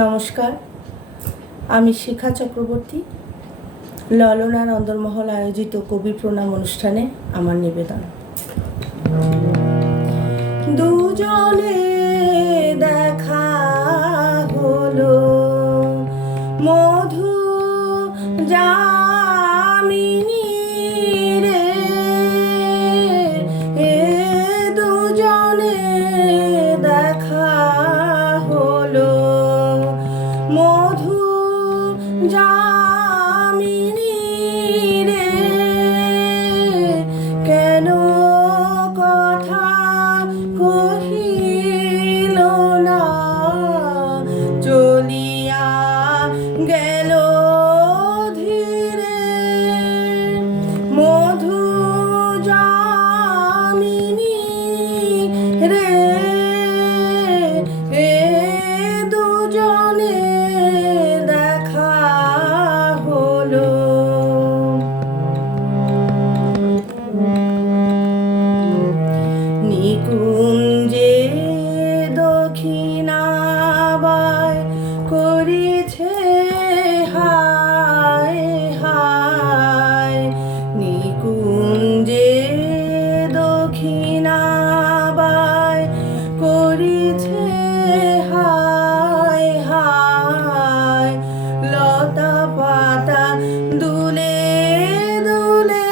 নমস্কার, আমি শিখা চক্রবর্তী। ললনার অন্দরমহল আয়োজিত কবি প্রণাম অনুষ্ঠানে আমার নিবেদন। দুজনে দেখা হলো মধু যামিনী রে, দুজনে দেখা হলো মধু যামিনী রে, কেন কথা কহিল না, চলিয়া গেল ধীরে। মধু যামিনী রে, দুজনে দেখা হলো। নিকুঞ্জে দক্ষিণাবায় করিছে হায় হায়, নিকুঞ্জে দক্ষিণাবায় করিছে হায় হায়, লতা পাতা দুলে দুলে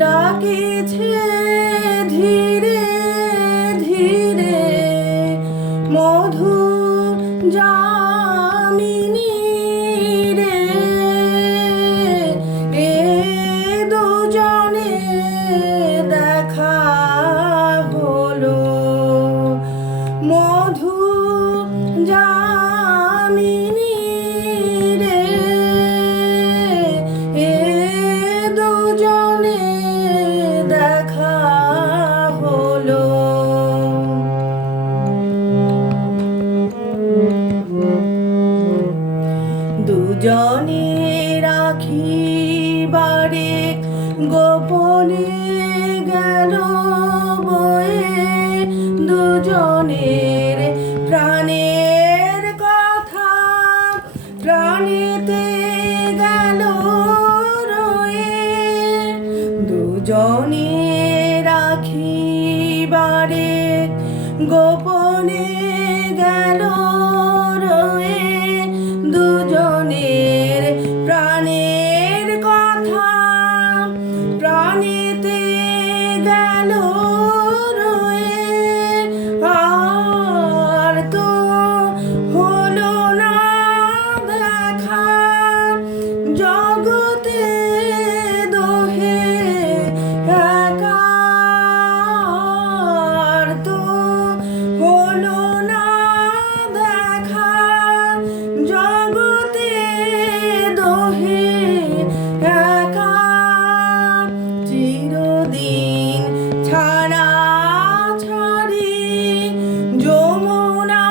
ডাকিছে ধীরে ধীরে। মধু যামিনী রে, দুজনে দেখা হলো মধু যামিনী রে, দুজনে দেখা হলো। দুজনে রাখিবারে গোপনে গেল বয়ে, দুজনের প্রাণের কথা প্রাণেতে গেল রয়ে। দুজনে রাখিবারে গোপনে গেল রয়ে, দুজনের প্রাণের কথা প্রাণেতে গেল রয়ে। আর তো হলো না দেখা জগতে দোহে একা, আর তো হলো না দেখা জগতে দোহে একা। চিরদিন ছাড়া ছাড়ি যমুনা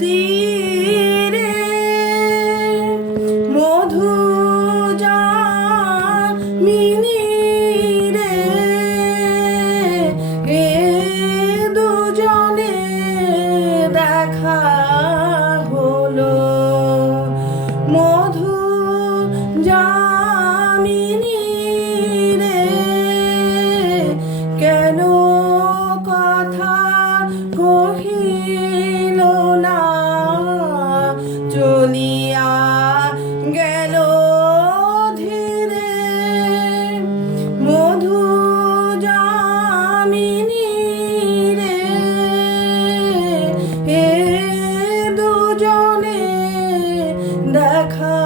তীরে, মধু যামিনী রে, দুজনে দেখা হলো মধু যামিনী রে, কেন কথা কহিল না, চলিয়া গেল ধীরে। মধু যামিনী রে, দুজনে দেখা